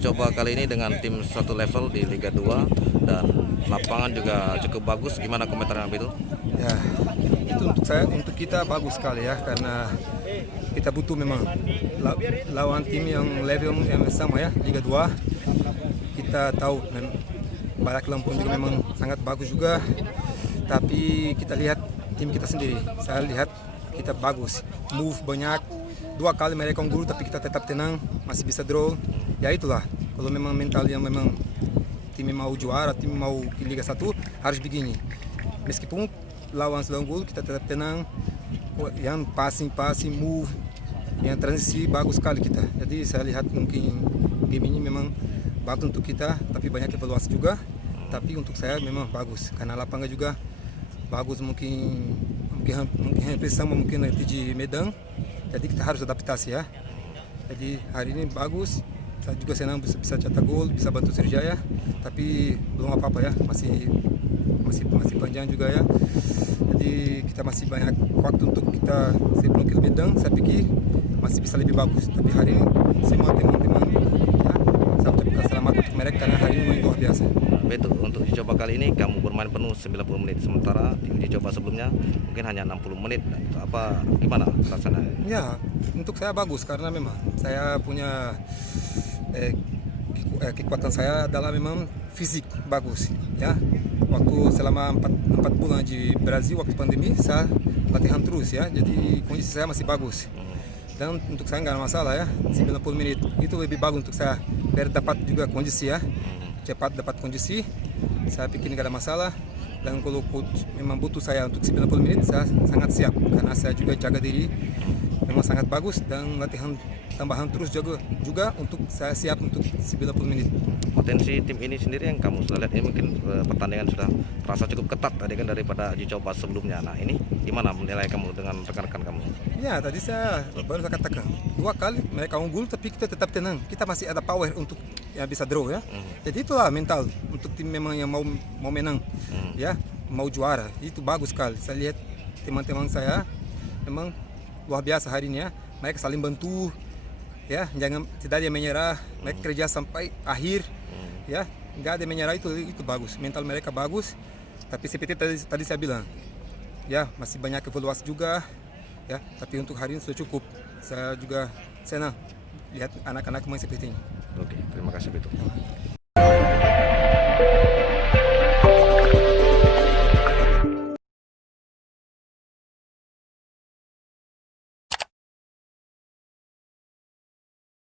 coba kali ini dengan tim satu level di Liga 2 dan lapangan juga cukup bagus. Gimana komentarnya itu? Ya, itu untuk kita bagus sekali ya, karena kita butuh memang lawan tim yang level yang sama ya, Liga 2. Kita tahu Barak Lampung juga memang sangat bagus juga, tapi kita lihat tim kita sendiri. Saya lihat kita bagus, move banyak. 2 kali mereka unggul tapi kita tetap tenang, masih bisa draw. Ya itulah, kalau memang mental yang memang tim mau juara, tim mau ke Liga 1 harus begini. Meskipun lawan sudah unggul, kita tetap tenang. Yang passing, move, yang transisi bagus sekali kita. Jadi saya lihat mungkin game ini memang bagus untuk kita, tapi banyak evaluasi juga. Tapi untuk saya memang bagus, karena lapangan juga bagus, mungkin hampir sama mungkin di Medan. Jadi kita harus adaptasi ya. Jadi hari ini bagus. Saya juga senang bisa cetak gol, bisa bantu Sriwijaya. Tapi belum apa-apa ya, masih panjang juga ya. Jadi kita masih banyak waktu untuk kita sebelum ke Medan. Saya pikir masih bisa lebih bagus. Tapi hari ini semua teman-teman ya, saya ucapkan selamat untuk mereka karena hari ini luar biasa. Betul, untuk uji coba kali ini kamu bermain penuh 90 menit, sementara di uji coba sebelumnya mungkin hanya 60 menit. Apa gimana rasanya? Ya, untuk saya bagus karena memang saya punya kekuatan saya adalah memang fisik bagus ya. Waktu selama 4 bulan di Brazil waktu pandemi saya latihan terus ya, jadi kondisi saya masih bagus. Dan untuk saya nggak ada masalah ya, 90 menit itu lebih bagus untuk saya biar dapat juga kondisi ya, cepat dapat kondisi. Saya pikir nggak ada masalah. Dan kalau coach memang butuh saya untuk 90 menit, saya sangat siap karena saya juga jaga diri memang sangat bagus, dan latihan tambahan terus juga untuk saya siap untuk 90 menit. Potensi tim ini sendiri yang kamu sudah lihat ini mungkin pertandingan sudah terasa cukup ketat tadi kan daripada uji coba sebelumnya. Nah ini gimana menilai kamu dengan rekan-rekan kamu? Ya, tadi saya baru katakan 2 kali mereka unggul tapi kita tetap tenang. Kita masih ada power untuk ya bisa draw ya. Jadi itulah mental untuk tim memang yang mau menang ya, mau juara. Itu bagus sekali. Saya lihat teman-teman saya memang luar biasa hari ini ya. Mereka saling bantu ya, tidak ada yang menyerah. Mereka kerja sampai akhir ya, nggak ada yang menyerah. Itu bagus, mental mereka bagus. Tapi seperti tadi saya bilang ya, masih banyak evaluasi juga ya, tapi untuk hari ini sudah cukup. Saya juga senang lihat anak-anak main seperti ini. Oke, terima kasih Betul.